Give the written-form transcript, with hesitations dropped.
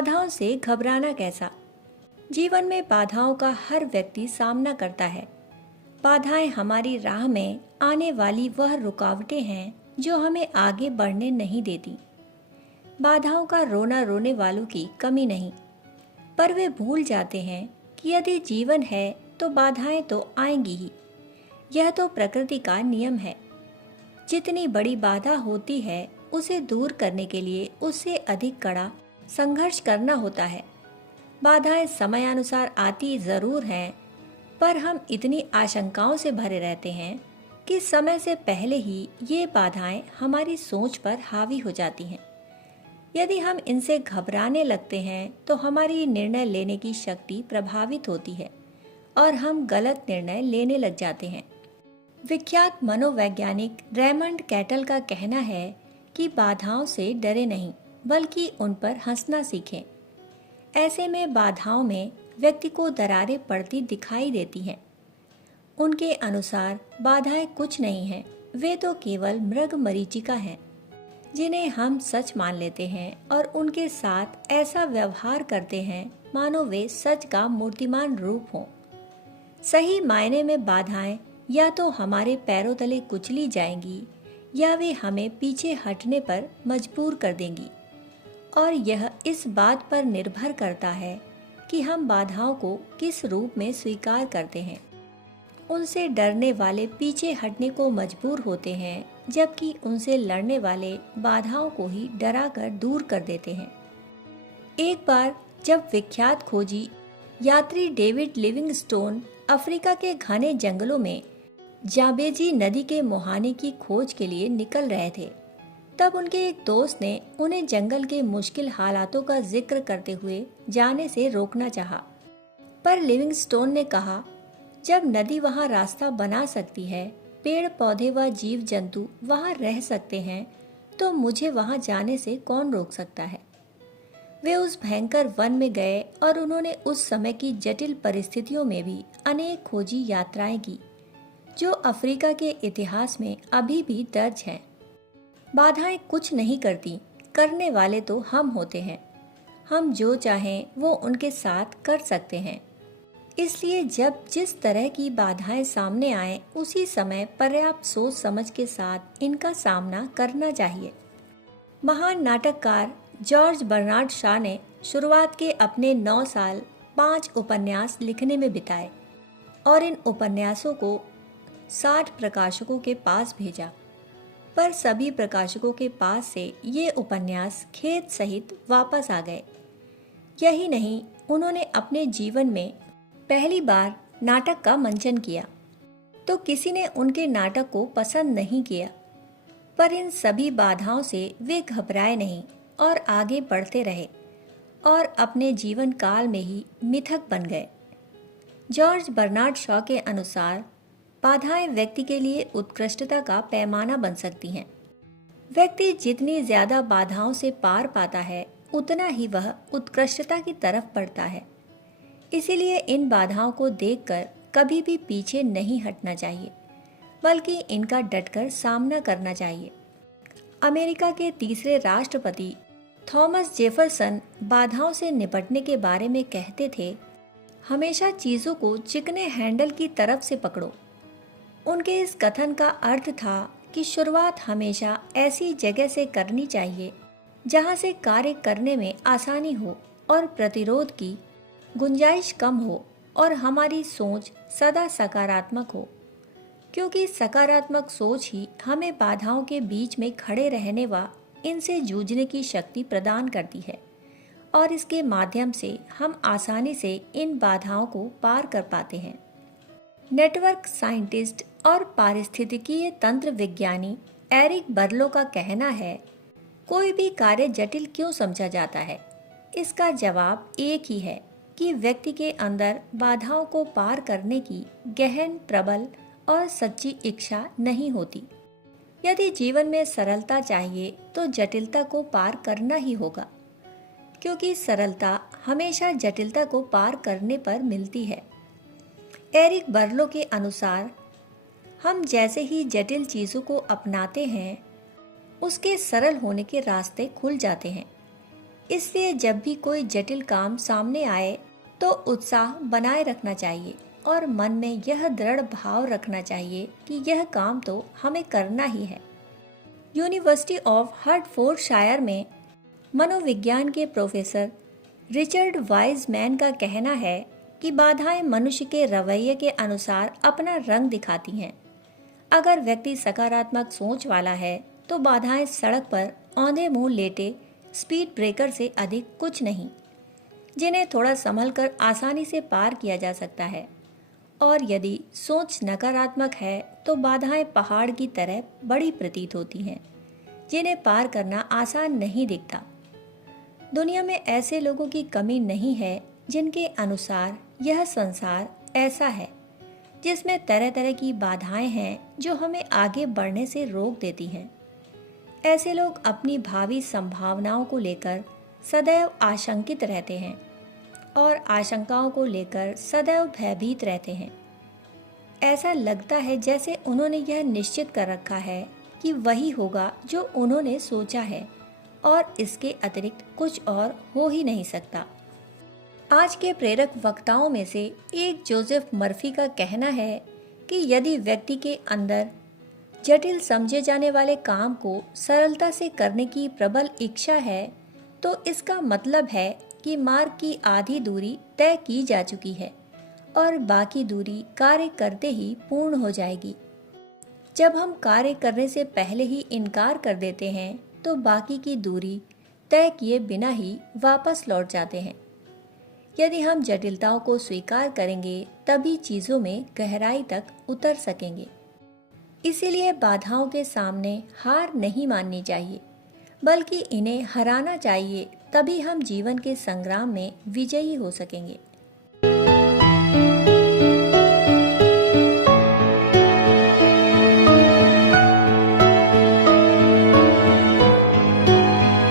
बाधाओं से घबराना कैसा। जीवन में बाधाओं का हर व्यक्ति सामना करता है। बाधाएं हमारी राह में आने वाली वह रुकावटें हैं जो हमें आगे बढ़ने नहीं देती। बाधाओं का रोना रोने वालों की कमी नहीं, पर वे भूल जाते हैं कि यदि जीवन है तो बाधाएं तो आएंगी ही। यह तो प्रकृति का नियम है। जितनी बड़ी बाधा होती है उसे दूर करने के लिए उससे अधिक कड़ा संघर्ष करना होता है। बाधाएं समयानुसार आती जरूर हैं, पर हम इतनी आशंकाओं से भरे रहते हैं कि समय से पहले ही ये बाधाएं हमारी सोच पर हावी हो जाती हैं। यदि हम इनसे घबराने लगते हैं तो हमारी निर्णय लेने की शक्ति प्रभावित होती है और हम गलत निर्णय लेने लग जाते हैं। विख्यात मनोवैज्ञानिक रेमंड कैटल का कहना है कि बाधाओं से डरे नहीं, बल्कि उन पर हंसना सीखें। ऐसे में बाधाओं में व्यक्ति को दरारें पड़ती दिखाई देती हैं। उनके अनुसार बाधाएं कुछ नहीं हैं, वे तो केवल मृग मरीचिका हैं जिन्हें हम सच मान लेते हैं और उनके साथ ऐसा व्यवहार करते हैं मानो वे सच का मूर्तिमान रूप हों। सही मायने में बाधाएं या तो हमारे पैरों तले कुचली जाएंगी या वे हमें पीछे हटने पर मजबूर कर देंगी, और यह इस बात पर निर्भर करता है कि हम बाधाओं को किस रूप में स्वीकार करते हैं। उनसे डरने वाले पीछे हटने को मजबूर होते हैं, जबकि उनसे लड़ने वाले बाधाओं को ही डरा कर दूर कर देते हैं। एक बार जब विख्यात खोजी यात्री डेविड लिविंगस्टोन अफ्रीका के घने जंगलों में जाम्बेजी नदी के मुहाने की खोज के लिए निकल रहे थे, तब उनके एक दोस्त ने उन्हें जंगल के मुश्किल हालातों का जिक्र करते हुए जाने से रोकना चाहा। पर लिविंगस्टोन ने कहा, जब नदी वहां रास्ता बना सकती है, पेड़ पौधे व जीव जंतु वहां रह सकते हैं, तो मुझे वहां जाने से कौन रोक सकता है। वे उस भयंकर वन में गए और उन्होंने उस समय की जटिल परिस्थितियों में भी अनेक खोजी यात्राएं की, जो अफ्रीका के इतिहास में अभी भी दर्ज हैं। बाधाएं कुछ नहीं करती, करने वाले तो हम होते हैं। हम जो चाहें वो उनके साथ कर सकते हैं। इसलिए जब जिस तरह की बाधाएं सामने आए, उसी समय पर्याप्त सोच समझ के साथ इनका सामना करना चाहिए। महान नाटककार जॉर्ज बर्नार्ड शॉ ने शुरुआत के अपने 9 साल 5 उपन्यास लिखने में बिताए और इन उपन्यासों को 60 प्रकाशकों के पास भेजा, पर सभी प्रकाशकों के पास से ये उपन्यास खेद सहित वापस आ गए। यही नहीं, उन्होंने अपने जीवन में पहली बार नाटक का मंचन किया तो किसी ने उनके नाटक को पसंद नहीं किया, पर इन सभी बाधाओं से वे घबराए नहीं और आगे बढ़ते रहे और अपने जीवन काल में ही मिथक बन गए। जॉर्ज बर्नार्ड शॉ के अनुसार बाधाएं व्यक्ति के लिए उत्कृष्टता का पैमाना बन सकती हैं। व्यक्ति जितनी ज्यादा बाधाओं से पार पाता है, उतना ही वह उत्कृष्टता की तरफ बढ़ता है। इसीलिए इन बाधाओं को देखकर कभी भी पीछे नहीं हटना चाहिए, बल्कि इनका डटकर सामना करना चाहिए। अमेरिका के तीसरे राष्ट्रपति थॉमस जेफरसन बाधाओं से निपटने के बारे में कहते थे, हमेशा चीजों को चिकने हैंडल की तरफ से पकड़ो। उनके इस कथन का अर्थ था कि शुरुआत हमेशा ऐसी जगह से करनी चाहिए जहां से कार्य करने में आसानी हो और प्रतिरोध की गुंजाइश कम हो और हमारी सोच सदा सकारात्मक हो, क्योंकि सकारात्मक सोच ही हमें बाधाओं के बीच में खड़े रहने व इनसे जूझने की शक्ति प्रदान करती है और इसके माध्यम से हम आसानी से इन बाधाओं को पार कर पाते हैं। नेटवर्क साइंटिस्ट और पारिस्थितिकीय तंत्र विज्ञानी एरिक बर्लो का कहना है, कोई भी कार्य जटिल क्यों समझा जाता है? इसका जवाब एक ही है कि व्यक्ति के अंदर बाधाओं को पार करने की गहन, प्रबल और सच्ची इच्छा नहीं होती। यदि जीवन में सरलता चाहिए तो जटिलता को पार करना ही होगा, क्योंकि सरलता हमेशा जटिलता को पार करने पर मिलती है। एरिक बर्लो के अनुसार हम जैसे ही जटिल चीज़ों को अपनाते हैं, उसके सरल होने के रास्ते खुल जाते हैं। इसलिए जब भी कोई जटिल काम सामने आए तो उत्साह बनाए रखना चाहिए और मन में यह दृढ़ भाव रखना चाहिए कि यह काम तो हमें करना ही है। यूनिवर्सिटी ऑफ हर्टफोर्डशायर में मनोविज्ञान के प्रोफेसर रिचर्ड वाइजमैन का कहना है कि बाधाएं मनुष्य के रवैये के अनुसार अपना रंग दिखाती हैं। अगर व्यक्ति सकारात्मक सोच वाला है तो बाधाएं सड़क पर औंधे मुंह लेटे स्पीड ब्रेकर से अधिक कुछ नहीं, जिन्हें थोड़ा संभल कर आसानी से पार किया जा सकता है। और यदि सोच नकारात्मक है तो बाधाएं पहाड़ की तरह बड़ी प्रतीत होती हैं, जिन्हें पार करना आसान नहीं दिखता। दुनिया में ऐसे लोगों की कमी नहीं है जिनके अनुसार यह संसार ऐसा है जिसमें तरह तरह की बाधाएं हैं जो हमें आगे बढ़ने से रोक देती हैं। ऐसे लोग अपनी भावी संभावनाओं को लेकर सदैव आशंकित रहते हैं और आशंकाओं को लेकर सदैव भयभीत रहते हैं। ऐसा लगता है जैसे उन्होंने यह निश्चित कर रखा है कि वही होगा जो उन्होंने सोचा है और इसके अतिरिक्त कुछ और हो ही नहीं सकता। आज के प्रेरक वक्ताओं में से एक जोसेफ मर्फी का कहना है कि यदि व्यक्ति के अंदर जटिल समझे जाने वाले काम को सरलता से करने की प्रबल इच्छा है तो इसका मतलब है कि मार्ग की आधी दूरी तय की जा चुकी है और बाकी दूरी कार्य करते ही पूर्ण हो जाएगी। जब हम कार्य करने से पहले ही इनकार कर देते हैं तो बाकी की दूरी तय किए बिना ही वापस लौट जाते हैं। यदि हम जटिलताओं को स्वीकार करेंगे तभी चीज़ों में गहराई तक उतर सकेंगे। इसीलिए बाधाओं के सामने हार नहीं माननी चाहिए, बल्कि इन्हें हराना चाहिए, तभी हम जीवन के संग्राम में विजयी हो सकेंगे।